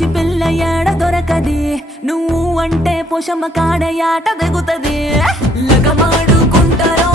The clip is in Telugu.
మంచి పిల్ల ఏడ దొరకది నువ్వు అంటే పోషమ్మ కాడ యాట దిగుతది లగమాడుకుంటారో